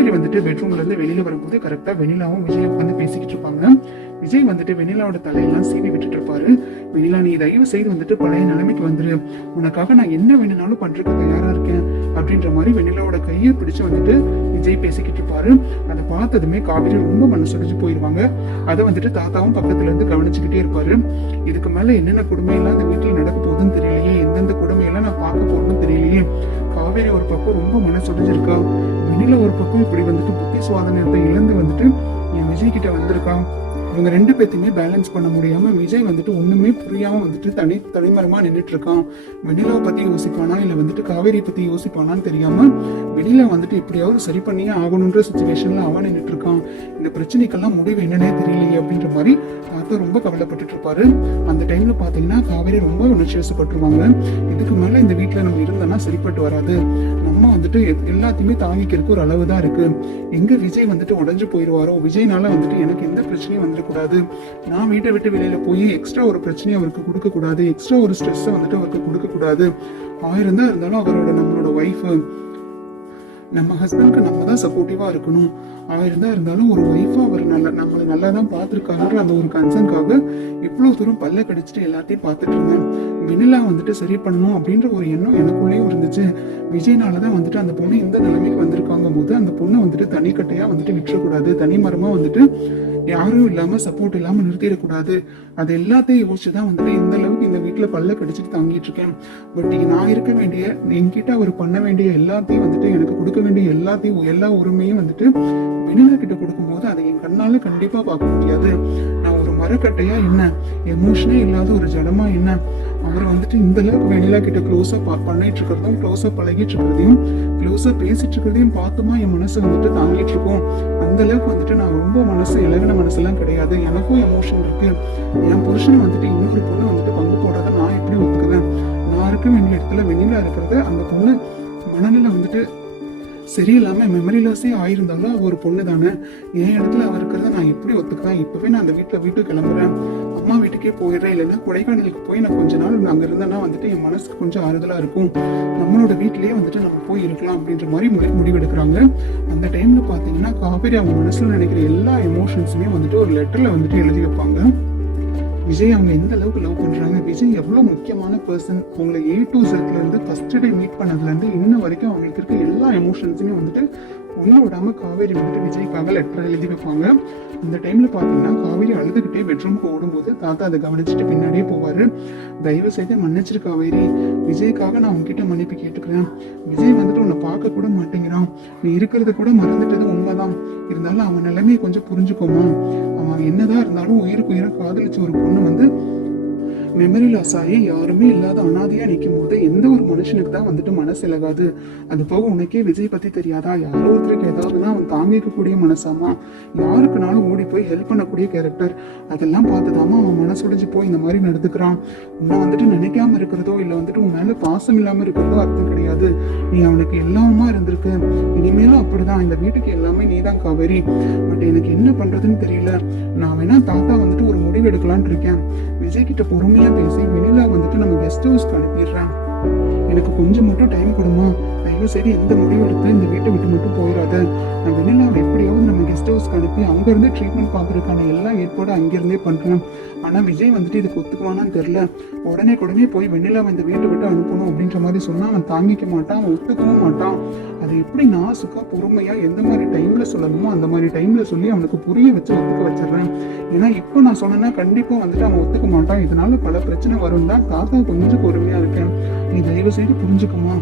காவேரி வந்துட்டு பெட்ரூம்ல இருந்து வெளியில வரும்போது கரெக்டா வெண்ணிலாவும் விஜய் உட்காந்து பேசிக்கிட்டு இருப்பாங்க. விஜய் வந்துட்டு வெண்ணிலாவோட தலையெல்லாம் சீவி விட்டுட்டு இருப்பாரு. வெண்ணிலா, நீ தயவு செய்து வந்துட்டு பழைய நிலைமைக்கு வந்துரு, உனக்காக நான் என்ன வேணும்னாலும் பண்றதுக்கு தயாரா இருக்கேன் அப்படின்ற மாதிரி வெண்ணிலாவோட கையை பிடிச்சு வந்துட்டு விஜய் பேசிக்கிட்டு இருப்பாரு. அதை பார்த்ததுமே காவேரி ரொம்ப மனசுடைஞ்சு போயிருவாங்க. அதை வந்துட்டு தாத்தாவும் பக்கத்துல இருந்து கவனிச்சுக்கிட்டே இருப்பாரு. இதுக்கு மேல என்னென்ன கொடுமையெல்லாம் இந்த வீட்டுல நடக்க போகுதுன்னு தெரியலையே, எந்தெந்த கொடுமையெல்லாம் நான் பார்க்க போறேன்னு தெரியலையே. காவேரி ஒரு பக்கம் ரொம்ப மனசுடைஞ்சிருக்கா, வெண்ணிலா ஒரு பக்கம் இப்படி வந்துட்டு புத்தி சுவாதனத்தை இழந்து வந்துட்டு என் விஜய் கிட்ட வந்திருக்கா. இவங்க ரெண்டு பேர்த்தையுமே பேலன்ஸ் பண்ண முடியாம விஜய் வந்துட்டு ஒண்ணுமே புரியாம வந்துட்டு தனிமரமா நின்றுட்டு இருக்கான். வெண்ணிலாவை பத்தி யோசிப்பானா இல்ல வந்துட்டு காவேரி பத்தி யோசிப்பானான்னு தெரியாம வெண்ணிலா வந்துட்டு எப்படியாவது சரி பண்ணியே ஆகணுன்ற சுச்சுவேஷன்ல அவன் நின்றுட்டு இருக்கான். இந்த பிரச்சனைக்கெல்லாம் முடிவு என்னன்னே தெரியலையே அப்படின்ற மாதிரி தாத்தா ரொம்ப கவலைப்பட்டுட்டு இருப்பாரு. அந்த டைம்ல பாத்தீங்கன்னா காவேரி ரொம்ப உணர்ச்சி வசப்பட்டுருவாங்க. இதுக்கு மேல இந்த வீட்டுல நம்ம இருந்தோம்னா சரிப்பட்டு வராது, நம்ம வந்துட்டு எல்லாத்தையுமே தாங்கிக்கிறதுக்கு ஒரு அளவு தான் இருக்கு. எங்க விஜய் வந்துட்டு உடஞ்சு போயிடுவாரோ, விஜய்னால வந்துட்டு எனக்கு எந்த பிரச்சனையும் வந்துடக்கூடாது, நான் வீட்டை விட்டு வெளியில போய் எக்ஸ்ட்ரா ஒரு பிரச்சனையை அவருக்கு கொடுக்க கூடாது, எக்ஸ்ட்ரா ஒரு ஸ்ட்ரெஸ்ஸை வந்துட்டு அவருக்கு கொடுக்க கூடாது. 1000 தான் இருந்தாலும் அவரோட நம்மளோட ஒய்ஃப், நம்ம ஹஸ்பண்ட்க்கு நம்ம தான் சப்போர்ட்டிவா இருக்கணும். 1000 தான் இருந்தாலும் ஒரு ஒய்ஃபா அவர் நம்மளை நல்லா தான் பார்த்துருக்காங்கன்ற அந்த ஒரு கன்சர்னுக்காக இவ்வளவு தூரம் பல்ல கடிச்சிட்டு எல்லாத்தையும் பார்த்துட்டு இருந்தேன். வெண்ணிலா வந்துட்டு சரி பண்ணணும் அப்படின்ற ஒரு எண்ணம் எனக்குள்ளேயும் இருந்துச்சு. விஜய்னாலதான் வந்துட்டு அந்த பொண்ணு இந்த நிலைமைக்கு வந்திருக்காங்க போது அந்த பொண்ணை வந்துட்டு தனிக்கட்டையா வந்துட்டு விட்டுறக்கூடாது, தனி மரமா வந்துட்டு யாரும் இல்லாம சப்போர்ட் இல்லாம நிறுத்திடக்கூடாது. அது எல்லாத்தையும் யோசிச்சுதான் வந்துட்டு இந்த அளவுக்கு இந்த வீட்டுல பல்ல கடிச்சிட்டு தங்கிட்டு இருக்கேன். பட் நான் இருக்க வேண்டிய, என்கிட்ட அவர் பண்ண வேண்டிய எல்லாத்தையும் வந்துட்டு, எனக்கு கொடுக்க வேண்டிய எல்லாத்தையும், எல்லா உரிமையும் வந்துட்டு வெண்ணிலா கிட்ட கொடுக்கும்போது அதை என் கண்ணால கண்டிப்பா பார்க்க முடியாது. நான் ஒரு மரக்கட்டையா என்ன, எமோஷனே இல்லாத ஒரு ஜடமா என்ன, அவரை வந்துட்டு இந்த அளவுக்கு வெண்ணிலா கிட்ட க்ளோஸா பண்ணிட்டு இருக்கிறதும், க்ளோஸா பழகிட்டு இருக்கிறதையும், க்ளோஸா பேசிட்டு இருக்கிறதையும் பார்த்துமா என் மனசு வந்துட்டு தாங்கிட்டு இருக்கும். அந்த அளவுக்கு வந்துட்டு நான் ரொம்ப மனசு இலகின மனசுலாம் கிடையாது. எனக்கும் எமோஷன் இருக்கு. என் புருஷனை வந்துட்டு இன்னொரு பொண்ணு வந்துட்டு பங்கு போடுறத நான் எப்படி ஒத்துக்குவேன்? நான் இருக்க வேண்டிய இடத்துல வெண்ணிலா இருக்கிறத அந்த பொண்ணு மனநிலை வந்துட்டு சரியில்லாம மெமரி லாஸே ஆயிருந்தாலும் ஒரு பொண்ணு தானே, என் இடத்துல அவ இருக்கிறத நான் எப்படி ஒத்துக்குவேன்? இப்பவே நான் அந்த வீட்டுக்கு கிளம்புறேன், அம்மா வீட்டுக்கே போயிடுறேன், இல்லைன்னா கொடைக்கானலுக்கு போய் நான் கொஞ்ச நாள் அங்க இருந்தேன்னா வந்துட்டு என் மனசுக்கு கொஞ்சம் ஆறுதலா இருக்கும், நம்மளோட வீட்லயே வந்துட்டு நம்ம போய் இருக்கலாம் அப்படின்ற மாதிரி முடிவெடுக்கிறாங்க. அந்த டைம்ல பாத்தீங்கன்னா காவேரி அவங்க மனசுல நினைக்கிற எல்லா எமோஷன்ஸுமே வந்துட்டு ஒரு லெட்டர்ல வந்துட்டு எழுதி வைப்பாங்க. விஜய் அவங்க எந்த அளவுக்கு லவ் பண்றாங்க, விஜய் எவ்வளவு முக்கியமான பர்சன், அவங்களை A to Z இருந்து ஃபர்ஸ்ட் டே மீட் பண்ணதுல இருந்து இன்ன வரைக்கும் அவங்களுக்கு இருக்க எல்லா எமோஷன்ஸுமே வந்துட்டு ஒண்ணு விடாம காவேரி வந்துட்டு விஜய்க்காக லெட்டர் எழுதி வைப்பாங்க. அந்த டைம்ல பாத்தீங்கன்னா காவேரி அழுதுகிட்டே பெட்ரூமுக்கு ஓடும்போது தாத்தா அதை கவனிச்சுட்டு பின்னாடியே போவாரு. தயவு செய்து மன்னிச்சிரு காவேரி, விஜய்க்காக நான் உன்கிட்ட மன்னிப்பு கேட்டுக்கிறேன். விஜய் வந்துட்டு உன்னை பார்க்க கூட மாட்டேங்கிறான், நீ இருக்கிறத கூட மறந்துட்டது உண்மைதான், இருந்தாலும் அவன் நிலைமையை கொஞ்சம் புரிஞ்சுக்கோமா. அவன் என்னதான் இருந்தாலும் உயிருக்கு உயிரை காதலிச்ச ஒரு பொண்ணு வந்து மெமரி லாஸ் ஆகி யாருமே இல்லாத அனாதையா நிற்கும் போது எந்த ஒரு மனுஷனுக்கு தான் வந்துட்டு மனசு இலகாது. அது போக உனக்கே விஜய் பத்தி தெரியாதா, யாரோ ஒருத்தருக்கு ஏதாவதுன்னா அவன் தாங்கிக்கக்கூடிய மனசாமா, யாருக்குனாலும் ஓடி போய் ஹெல்ப் பண்ணக்கூடிய கேரக்டர், அதெல்லாம் பார்த்துதாமா அவன் மனசுடைஞ்சு போய் இந்த மாதிரி நடந்துக்கிறான். உன்னை வந்துட்டு நினைக்காம இருக்கிறதோ இல்ல வந்துட்டு உன் மேல பாசம் இல்லாம இருக்கிறதோ அர்த்தம் கிடையாது. நீ அவனுக்கு எல்லாமா இருந்திருக்கு, இனிமேலும் அப்படிதான், இந்த வீட்டுக்கு எல்லாமே நீதான் காவேரி. பட் எனக்கு என்ன பண்றதுன்னு தெரியல. நான் வேணா தாத்தா வந்துட்டு ஒரு முடிவு எடுக்கலான்னு இருக்கேன். விஜய் கிட்ட பொறுமையா பேசி வெண்ணிலா வந்துட்டு நம்ம கெஸ்ட் ஹவுஸ்க்கு அனுப்பிடுறேன், எனக்கு கொஞ்சம் மட்டும் டைம் கொடுமா, தயவு செய்து எந்த முடிவு எடுத்து இந்த வீட்டை விட்டு மட்டும் போயிடாத. நான் வெண்ணிலாவை எப்படியாவது நம்ம கெஸ்ட் ஹவுஸ்க்கு அனுப்பி அங்கிருந்து ட்ரீட்மெண்ட் பார்க்கறதுக்கான எல்லா ஏற்பாடும் அங்கிருந்தே பண்றேன். ஆனா விஜய் வந்துட்டு இதுக்கு ஒத்துக்குவானான்னு தெரியல. உடனே போய் வெண்ணிலாவை இந்த வீட்டை விட்டு அனுப்பணும் அப்படின்ற மாதிரி சொன்னா அவன் தாங்கிக்க மாட்டான், அவன் ஒத்துக்கவும் மாட்டான். அது எப்படி நாசுக்கா பொறுமையா எந்த மாதிரி டைம்ல சொல்லணுமோ அந்த மாதிரி டைம்ல சொல்லி அவனுக்கு புரிய வச்சு ஒத்துக்க வச்சிடுறேன். ஏன்னா இப்போ நான் சொன்னேன்னா கண்டிப்பா வந்துட்டு அவன் ஒத்துக்க மாட்டான், இதனால பல பிரச்சனை வரும் தான் தாத்தா கொஞ்சம் பொறுமையா இருக்கேன். நீ தயவு செய்து புரிஞ்சுக்குமா,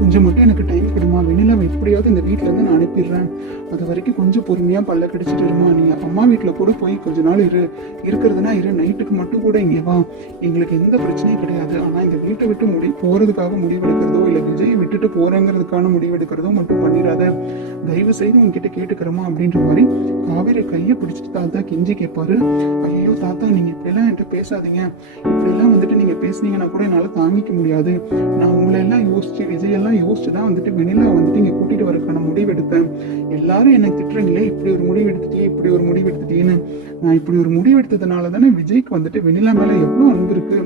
கொஞ்சம் மட்டும் எனக்கு டைம் கொடுமா, வெண்ணிலாவை எப்படியாவது இந்த வீட்டுல இருந்து நான் அனுப்பிடுறேன், அது வரைக்கும் கொஞ்சம் பொறுமையா பல்ல கடிச்சிட்டு இருமா, நீ அம்மா வீட்டுல கூட போய் கொஞ்ச நாள் இருக்கிறதுனா நைட்டுக்கு மட்டும் கூட இங்கே வா, எங்களுக்கு எந்த பிரச்சனையும் கிடையாது. ஆனா இந்த வீட்டை விட்டு போறதுக்காக முடிவெடுக்கிறதோ இல்ல விஜய் விட்டுட்டு போறேங்கிறதுக்கான முடிவெடுக்கிறதோ மட்டும் பண்ணிடாத, தயவு செய்து உங்ககிட்ட கேட்டுக்கிறோமா அப்படின்ற மாதிரி காவேரி கையை பிடிச்சிட்டு தாத்தா கெஞ்சி கேட்பாரு. ஐயோ தாத்தா, நீங்க இப்படிலாம் என்கிட்ட பேசாதீங்க, இப்படிலாம் வந்துட்டு நீங்க பேசுனீங்கன்னா கூட என்னால தாங்கிக்க முடியாது. நான் உங்களை எல்லாம் யோசிச்சு விஜய் எல்லாம் யோசிச்சுதான் வந்துட்டு வெண்ணிலா வந்துட்டு இங்க கூட்டிட்டு வரக்கான முடிவு எடுத்தேன். எல்லாரும் என்ன திட்டுறீங்களே, இப்படி ஒரு முடிவு எடுத்துட்டேன்னு. நான் இப்படி ஒரு முடிவு எடுத்ததுனால தானே விஜய்க்கு வந்துட்டு வெண்ணிலா மேல எவ்வளவு அன்பு இருக்கு,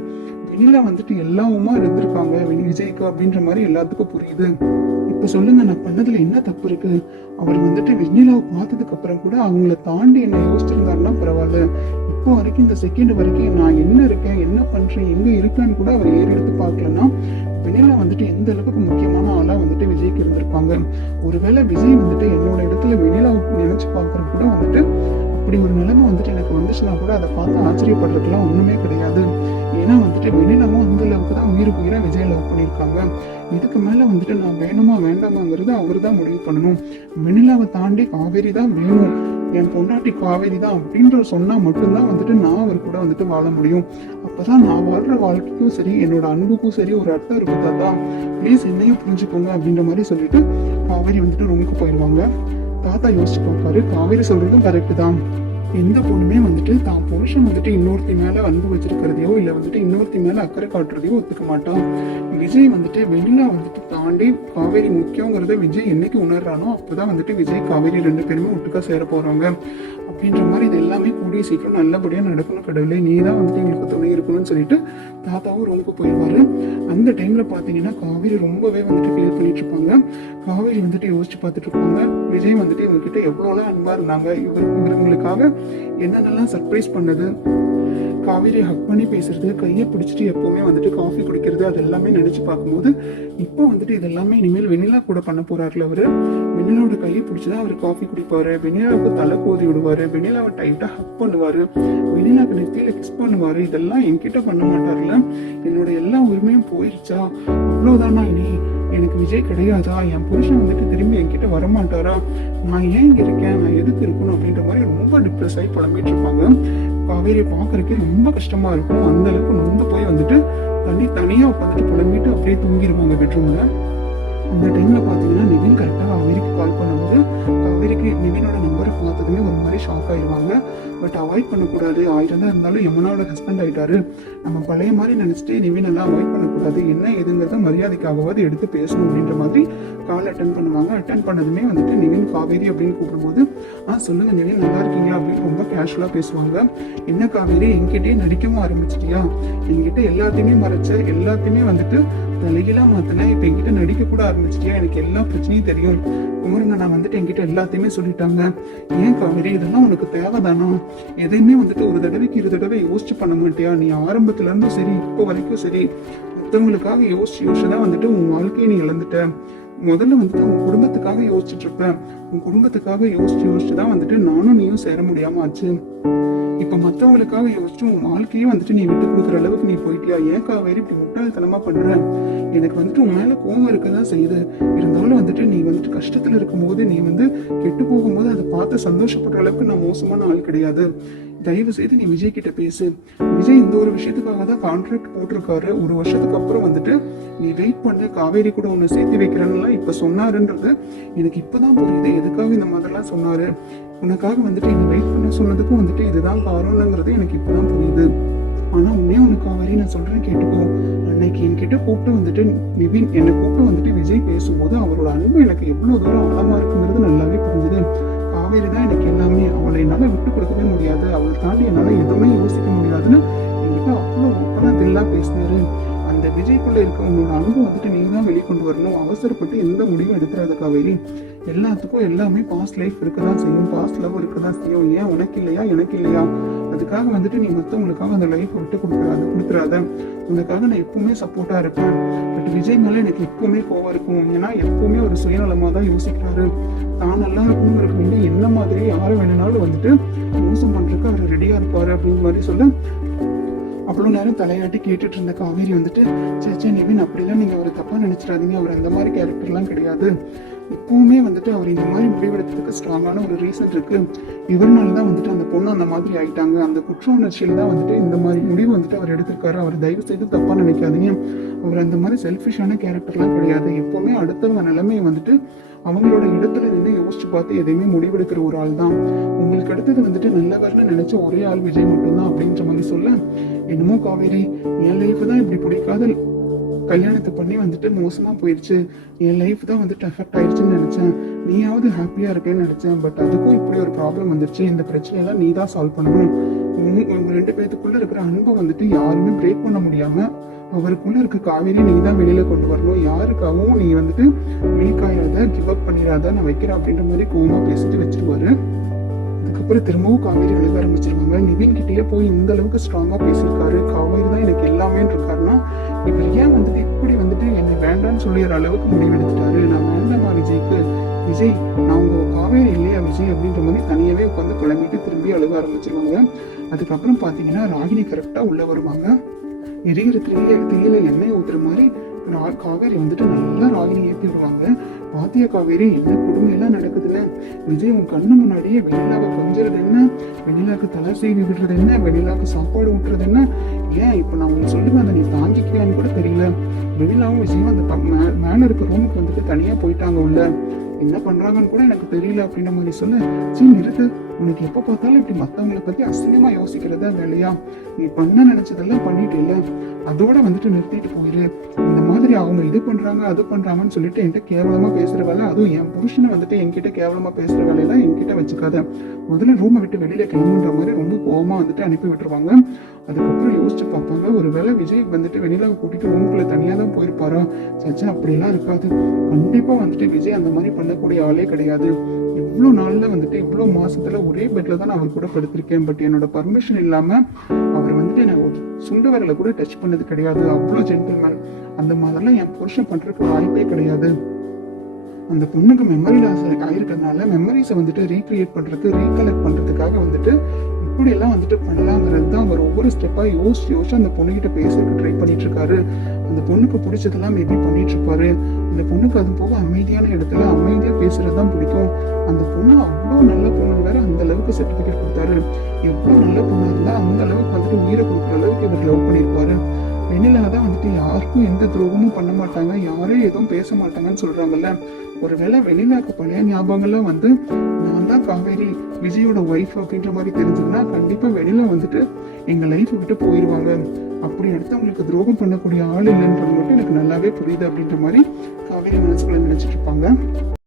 வெண்ணிலா வந்துட்டு எல்லாவுமா இருந்திருக்காங்க விஜய்க்கு அப்படின்ற மாதிரி எல்லாத்துக்கும் புரியுது. இப்ப சொல்லுங்க, நான் பண்ணதுல என்ன தப்பு இருக்கு? அவர் வந்துட்டு வெண்ணிலாவை பார்த்ததுக்கு அப்புறம் கூட அவங்கள தாண்டி என்ன யோசிச்சிருந்தாருன்னா பரவாயில்ல. இப்போ வரைக்கும் இந்த செகண்ட் வரைக்கும் நான் என்ன இருக்கேன், என்ன பண்றேன், எங்க இருக்கேன்னு கூட அவர் ஏறெடுத்து பார்க்கலன்னா வெண்ணிலா வந்துட்டு எந்த அளவுக்கு முக்கியமான ஆளா வந்துட்டு விஜய்க்கு இருந்திருப்பாங்க. ஒருவேளை விஜய் வந்துட்டு என்னோட இடத்துல வெண்ணிலாவை நினைச்சு பார்க்கறது கூட வந்துட்டு அப்படி ஒரு நிலைமை வந்துட்டு எனக்கு வந்துச்சுன்னா கூட அதை பார்த்து ஆச்சரியப்படுறதுலாம் ஒண்ணுமே கிடையாது. ஏன்னா வந்துட்டு வெண்ணிலாவும் அந்த அளவுக்கு தான் உயிருக்கு உயிரா விஜய் லவ் பண்ணியிருக்காங்க. இதுக்கு மேல வந்துட்டு நான் வேணுமா வேண்டாமாங்கிறது அவரு தான் முடிவு பண்ணணும். வெண்ணிலாவை தாண்டி காவேரி தான் வேணும், என் பொண்டாட்டி காவேரி தான் அப்படின்ற சொன்னா மட்டும்தான் வந்துட்டு நான் அவர் கூட வந்துட்டு வாழ முடியும். அப்பதான் நான் வாழ்ற வாழ்க்கைக்கும் சரி, என்னோட அன்புக்கும் சரி ஒரு அர்த்தம் இருக்கும் தாத்தா, ப்ளீஸ் என்னையும் புரிஞ்சுக்கோங்க அப்படின்ற மாதிரி சொல்லிட்டு காவேரி வந்துட்டு ரூமுக்கு போயிடுவாங்க. தாத்தா யோசிச்சு பார்ப்பாரு, காவேரி சொல்றதும் கரெக்ட் தான். எந்த பொண்ணுமே வந்துட்டு தான் புருஷன் வந்துட்டு இன்னொருத்தி மேல அன்பு வச்சிருக்கிறதையோ இல்ல வந்துட்டு இன்னொருத்தி மேல அக்கறை காட்டுறதையோ ஒத்துக்க மாட்டான். விஜய் வந்துட்டு வெண்ணிலா வந்துட்டு தாண்டி காவேரி முக்கியங்கிறத விஜய் என்னைக்கு உணர்றானோ அப்பதான் வந்துட்டு விஜய் காவேரி 2 பேருமே ஒட்டுக்கா சேர போறாங்க அப்படின்ற மாதிரி இது எல்லாமே கூடிய சீக்கிரம் நல்லபடியா நடக்கணும். கடவுளே, நீ தான் வந்துட்டு எங்களுக்கு துணை இருக்கணும்னு சொல்லிட்டு தாத்தாவும் ரூமுக்கு போயிடுவாரு. அந்த டைம்ல பாத்தீங்கன்னா காவேரி ரொம்பவே வந்துட்டு ஃபீல் பண்ணிட்டு இருப்பாங்க. காவேரி வந்துட்டு யோசிச்சு பார்த்துட்டு இருப்பாங்க, விஜய் வந்துட்டு இவங்க கிட்ட எவ்வளவுலாம் அன்பா இருந்தாங்க, இவங்களுக்காக என்னென்னலாம் சர்ப்ரைஸ் பண்ணது, காவேரி ஹக் பண்ணி பேசுறது, கையை பிடிச்சிட்டு எப்பவுமே வந்துட்டு காஃபி குடிக்கிறது, அது எல்லாமே நினைச்சு பார்க்கும்போது இப்போ வந்துட்டு இதெல்லாமே இனிமேல் வெண்ணிலா கூட பண்ண போறாருல அவரு. வெண்ணிலாவோட கையை பிடிச்சிதான் அவர் காஃபி குடிப்பாரு, வெண்ணிலாவுக்கு தலை கோதி விடுவாரு, வெண்ணிலாவை டைட்டா ஹக் பண்ணுவாரு, வெண்ணிலாவுக்கு நெத்தியில கிஸ் பண்ணுவாரு. இதெல்லாம் என்கிட்ட பண்ண மாட்டார்ல. என்னோட எல்லா உரிமையும் போயிருச்சா, அவ்வளவுதானா, இனி எனக்கு விஜய் கிடையாதா, என் புருஷன் வந்துட்டு திரும்பி என்கிட்ட வரமாட்டாரா, நான் ஏன் இங்க இருக்கேன், நான் எதுக்கு இருக்கணும் அப்படின்ற மாதிரி ரொம்ப டிப்ரெஸ் ஆகி புலம்பிட்டு இருப்பாங்க. காவேரியை பார்க்கறதுக்கே ரொம்ப கஷ்டமா இருக்கும். அந்த அளவுக்கு நொந்து போய் வந்துட்டு தனியா உட்காந்துட்டு புலம்பிட்டு அப்படியே தூங்கிடுவாங்க பெட்ரூம்ல. அந்த டைம்ல பாத்தீங்கன்னா நிவின் கரெக்டா காவேரிக்கு கால் பண்ணும்போது காவேரிக்கு நிவினோட நம்பரை பார்த்ததுமே ஒரு மாதிரி ஷாக் ஆயிடுவாங்க. பட் அவாய்ட் பண்ணக்கூடாது, 1000 தான் இருந்தாலும் யமுனாவோட ஹஸ்பண்ட் ஆயிட்டாரு, நம்ம பழைய மாதிரி நினைச்சிட்டு நிவின் எல்லாம் அவாய்ட் பண்ணக்கூடாது, என்ன எதுங்கிறத மரியாதைக்காகவாது எடுத்து பேசணும் அப்படின்ற மாதிரி கால் அட்டன் பண்ணுவாங்க. அட்டன் பண்ணதுமே வந்துட்டு நிவின் காவேரி அப்படின்னு கூப்பிடும்போது சொல்லுங்க நிவின், நல்லா இருக்கீங்களா அப்படின்னு ரொம்ப கேஷுவலா பேசுவாங்க. என்ன காவேரி, என்கிட்டயே நடிக்கவும் ஆரம்பிச்சிட்டியா, என்கிட்ட எல்லாத்தையுமே மறைச்ச, எல்லாத்தையுமே வந்துட்டு தலைகீழா மாத்தின, இப்ப என்கிட்ட நடிக்க கூட ஆரம்பிச்சிட்டியா, எனக்கு எல்லா பிரச்சனையும் தெரியும், குமரங்க நான் வந்துட்டு என்கிட்ட எல்லாத்தையுமே சொல்லிட்டாங்க, ஏன் காவேரி இதெல்லாம் உனக்கு தேவைதானா, எதையுமே வந்துட்டு ஒரு தடவைக்கு 2 தடவை யோசிச்சு பண்ண மாட்டியா, நீ ஆரம்பத்துல இருந்தும் சரி இப்போ வரைக்கும் சரி மற்றவங்களுக்காக யோசிச்சுதான் வந்துட்டு உன் வாழ்க்கையை நீ இழந்துட்ட. முதல்ல வந்துட்டு உன் குடும்பத்துக்காக யோசிச்சுட்டு இருப்பேன், உன் குடும்பத்துக்காக யோசிச்சுதான் வந்துட்டு நானும் நீயும் சேர முடியாம ஆச்சு. இப்ப மத்தவங்களுக்காக யோசிச்சு உன் வாழ்க்கையே வந்துட்டு நீ விட்டு கொடுக்குற அளவுக்கு நீ போயிட்டியா, ஏன் காவேரி இப்படி முட்டாள்தனமா பண்ற, எனக்கு வந்துட்டு உன் மேல கோவம் இருக்கதான் செய்யுது, இருந்தாலும் வந்துட்டு நீ வந்துட்டு கஷ்டத்துல இருக்கும் போது, நீ வந்து கெட்டு போகும்போது அதை பார்த்து சந்தோஷப்படுற அளவுக்கு நான் மோசமான ஆள் கிடையாது, தயவு செய்து நீ விஜய் கிட்ட பேசு, விஜய் இந்த ஒரு விஷயத்துக்காக தான் கான்ட்ராக்ட் போட்டிருக்காரு, 1 வருஷத்துக்கு அப்புறம் வந்துட்டு நீ வெயிட் பண்ணு, காவேரி கூட உன்னை சேர்த்து வைக்கிறேன்னுலாம் இப்ப சொன்னாருன்றது எனக்கு இப்பதான் புரியுது, எதுக்காக இந்த மாதிரிலாம் சொன்னாரு, உனக்காக வந்துட்டு என்ன வெயிட் பண்ண சொன்னதுக்கும் வந்துட்டு இதுதான் காரணங்கிறது எனக்கு இப்பதான் புரியுது. ஆனா உன்னே உனக்கு காவேரி நான் சொல்றேன் கேட்டுக்கோ, அன்னைக்கு என்கிட்ட கூப்பிட்டு வந்துட்டு நிவின் என்னை கூப்பிட்டு வந்துட்டு விஜய் பேசும்போது அவரோட அன்பு எனக்கு எவ்வளவு தூரம் ஆழமா இருக்குங்கிறது நல்லாவே புரிஞ்சுது. காவேரி தான் எனக்கு எல்லாமே, அவளை என்னால விட்டு கொடுக்கவே முடியாது, அவளை தாண்டி என்னால எதுவுமே யோசிக்க முடியாதுன்னு என்கிட்ட அவ்வளவு ஓப்பனா தெல்லா பேசினாரு. அந்த விஜய்க்குள்ள இருக்க உன்னோட அன்பு வந்துட்டு நீ தான் வெளிக்கொண்டு வரணும், அவசரப்பட்டு எந்த முடிவும் எடுத்துறாது காவேரி, எல்லாத்துக்கும் எல்லாமே பாஸ்ட் லைஃப் இருக்கதான் செய்யும், பாஸ்ட் லவ் இருக்கதான் செய்யும், ஏன் உனக்கு இல்லையா எனக்கு இல்லையா, அதுக்காக வந்துட்டு நீ மற்றவங்களுக்காக அந்த லைஃப் விட்டு கொடுத்துறாத, உனக்காக நான் எப்பவுமே சப்போர்ட்டா இருப்பேன். பட் விஜய் மேல எனக்கு எப்பவுமே கோவம் இருக்கும், ஏன்னா எப்பவுமே ஒரு சுயநலமா தான் யோசிக்கிறாரு, தான் நல்லா இருக்கணுங்கிறதுக்கு வேண்டி என்ன மாதிரி யாரை வேணும்னாலும் வந்துட்டு மோசம் பண்றதுக்கு அவர் ரெடியா இருப்பாரு அப்படின்னு மாதிரி சொல்ல அவ்வளவு நேரம் தலையாட்டி கேட்டுட்டு இருந்த காவேரி வந்துட்டு சேச்சே நிவின் அப்படிலாம் நீங்க அவரை தப்பா நினைச்சிடாதீங்க, அவர் அந்த மாதிரி கேரக்டர்லாம் கிடையாது, இப்பவுமே வந்துட்டு அவர் இந்த மாதிரி முடிவெடுத்ததுக்கு ஸ்ட்ராங்கான ஒரு ரீசன் இருக்கு, இவர்னாலதான் வந்துட்டு அந்த பொண்ணு அந்த மாதிரி ஆயிட்டாங்க, அந்த குற்ற உணர்ச்சியில தான் வந்துட்டு இந்த மாதிரி முடிவு வந்துட்டு அவர் எடுத்திருக்காரு, அவர் தயவு செய்து தப்பா நினைக்காதீங்க, அவர் அந்த மாதிரி செல்ஃபிஷான கேரக்டர்லாம் கிடையாது, எப்பவுமே அடுத்தவங்க நிலைமையை வந்துட்டு அவங்களோட இடத்துல நின்று யோசிச்சு பார்த்து எதையுமே முடிவெடுக்கிற ஒரு ஆள் தான், உங்களுக்கு அடுத்தது வந்துட்டு நல்லவர்னு நினைச்ச ஒரே ஆள் விஜய் மட்டும்தான் அப்படின்ற மாதிரி சொல்ல, என்னமோ காவேரி என் லைஃப் தான் இப்படி பிடிக்காத கல்யாணத்தை பண்ணி வந்துட்டு மோசமா போயிடுச்சு, என் லைஃப் தான் வந்துட்டு அஃபெக்ட் ஆயிடுச்சுன்னு நினைச்சேன், நீயாவது ஹாப்பியா இருக்கேன்னு நினைச்சேன், பட் அதுக்கும் இப்படி ஒரு ப்ராப்ளம் வந்துருச்சு, இந்த பிரச்சனையெல்லாம் நீ தான் சால்வ் பண்ணணும், உங்க 2 பேத்துக்குள்ள இருக்கிற அன்பை வந்துட்டு யாருமே பிரேக் பண்ண முடியாம அவருக்குள்ள இருக்க காவேரி நீ தான் வெளியில கொண்டு வரணும், யாருக்காகவும் நீ வந்துட்டு வெளிக்காயாத, கிவ் அப் பண்ணிடாத, நான் வைக்கிறேன் அப்படின்ற மாதிரி கோவமா பேசிட்டு வச்சிருவாரு. அதுக்கப்புறம் திரும்பவும் காவேரி அழுக ஆரம்பிச்சிருவாங்க. நிவின் கிட்டேயே போய் இந்த அளவுக்கு ஸ்ட்ராங்கா பேசியிருக்காரு, காவேரி தான் எனக்கு எல்லாமே இருக்காருன்னா இவர் ஏன் வந்துட்டு இப்படி வந்துட்டு என்னை வேண்டான்னு சொல்லிடுற அளவுக்கு முடிவெடுத்துட்டாரு. நான் வேண்டாமா விஜய்க்கு, விஜய் நான் உங்க காவேரி இல்லையா விஜய் அப்படின்ற மாதிரி தனியாவே உட்காந்து புலம்பிட்டு திரும்பி அழுக ஆரம்பிச்சிருவாங்க. அதுக்கப்புறம் பாத்தீங்கன்னா ராகினி கரெக்டா உள்ள வருவாங்க. எரிகிற தீயில எண்ணெய் ஊத்துற மாதிரி காவேரி வந்துட்டு நல்லா ராகினி ஏற்றி விடுவாங்க. பாத்தியா காவேரி, என்ன கொடுமையெல்லாம் நடக்குதுன்னு, விஜய் உன் கண்ணு முன்னாடியே வெண்ணிலாவை கொஞ்சறது என்ன, வெண்ணிலாக்கு தலை செய்தி விடுறது என்ன, வெண்ணிலாக்கு சாப்பாடு ஊட்டுறது என்ன, ஏன் இப்ப நான் உங்களுக்கு சொல்லுவேன் அதை நீ தாங்கிக்கியான்னு கூட தெரியல. வெண்ணிலாவும் விஜயும் அந்த மேல இருக்க ரூமுக்கு வந்துட்டு தனியா போயிட்டாங்க உள்ள, என்ன பண்றாங்கன்னு கூட எனக்கு தெரியல அப்படின்ற மாதிரி சொல்ல, சீ நிறுத்து, உனக்கு எப்ப பார்த்தாலும் இப்படி மத்தவங்களை பத்தி அசிங்கமா யோசிக்கிறதா வேலையா, நீ பண்ண நினைச்சதெல்லாம் பண்ணிட்டு இல்ல, அதோட வந்துட்டு நிறுத்திட்டு போயிரு. இந்த மாதிரி அவங்க இது பண்றாங்க அது பண்றாங்கன்னு சொல்லிட்டு என்கிட்ட கேவலமா பேசுற வேலை, அதுவும் என் புருஷனை வந்துட்டு என்கிட்ட கேவலமா பேசுற வேலையெல்லாம் என்கிட்ட வச்சுக்காத, முதல்ல ரூமை விட்டு வெளியில கிளம்புன்ற மாதிரி ரொம்ப கோவமா வந்துட்டு அனுப்பி விட்டுருவாங்க. அதுக்கப்புறம் யோசிச்சு பார்ப்பாங்க, ஒருவேளை விஜய் வந்துட்டு வெளியில கூட்டிட்டு ரூமுக்குள்ள தனியா தான் போயிருப்பாரா, சச்சா அப்படியெல்லாம் இருக்காது, கண்டிப்பா வந்துட்டு விஜய் அந்த மாதிரி பண்ணக்கூடிய ஆளே கிடையாது. இவ்வளவு நாள்ல வந்துட்டு இவ்வளவு மாசத்துல ஒரே பெட்ல தான் நான் அவர் கூட படுத்திருக்கேன், பட் என்னோட பர்மிஷன் இல்லாம அவர் வந்துட்டு நான் சுண்டு விரலை கூட டச் பண்ணது கிடையாது, அவ்வளவு ஜென்டில்மேன், அந்த மாதிரிலாம் என் புருஷன் பண்றதுக்கு வாய்ப்பே கிடையாது. அந்த பொண்ணுக்கு மெமரி லாஸ் ஆயிருக்கிறதுனால மெமரிஸை வந்துட்டு ரீக்ரியேட் பண்றதுக்கு, ரீகலெக்ட் பண்றதுக்காக வந்துட்டு இப்படி எல்லாம் வந்துட்டு பண்ணலாங்கிறது தான் அவர் ஒவ்வொரு ஸ்டெப்பா யோசிச்சு அந்த பொண்ணுகிட்ட பேசுறதுக்கு ட்ரை பண்ணிட்டு இருக்காரு. அந்த பொண்ணுக்கு பிடிச்சதெல்லாம் மேபி பண்ணிட்டு இருப்பாரு. அந்த பொண்ணுக்கு அது போக அமைதியான இடத்துல அமைதியா பேசுறதுதான் பிடிக்கும். அந்த பொண்ணு அவ்வளவு நல்ல பொண்ணு வேற, அந்த அளவுக்கு சர்டிபிகேட் கொடுத்தாரு. எவ்வளவு நல்ல பொண்ணா இருந்தா அந்த அளவுக்கு வந்துட்டு உயிரை கொடுக்குற அளவுக்கு இவர் லவ் பண்ணியிருப்பாரு. வெண்ணிலா தான் வந்துட்டு யாருக்கும் எந்த துரோகமும் பண்ண மாட்டாங்க, யாரையும் எதுவும் பேச மாட்டாங்கன்னு சொல்றாங்கல்ல, ஒருவேளை வெண்ணிலாக்கு பழைய ஞாபகங்கள்லாம் வந்து நான் தான் காவேரி விஜயோட ஒய்ஃப் அப்படின்ற மாதிரி தெரிஞ்சதுன்னா கண்டிப்பா வெண்ணிலா வந்துட்டு எங்க லைஃப் விட்டு போயிடுவாங்க. அப்படி எடுத்து அவங்களுக்கு துரோகம் பண்ணக்கூடிய ஆள் இல்லைன்றது மட்டும் எனக்கு நல்லாவே புரியுது அப்படின்ற மாதிரி காவேரி மனசுக்குள்ள நினைச்சிட்டு இருப்பாங்க.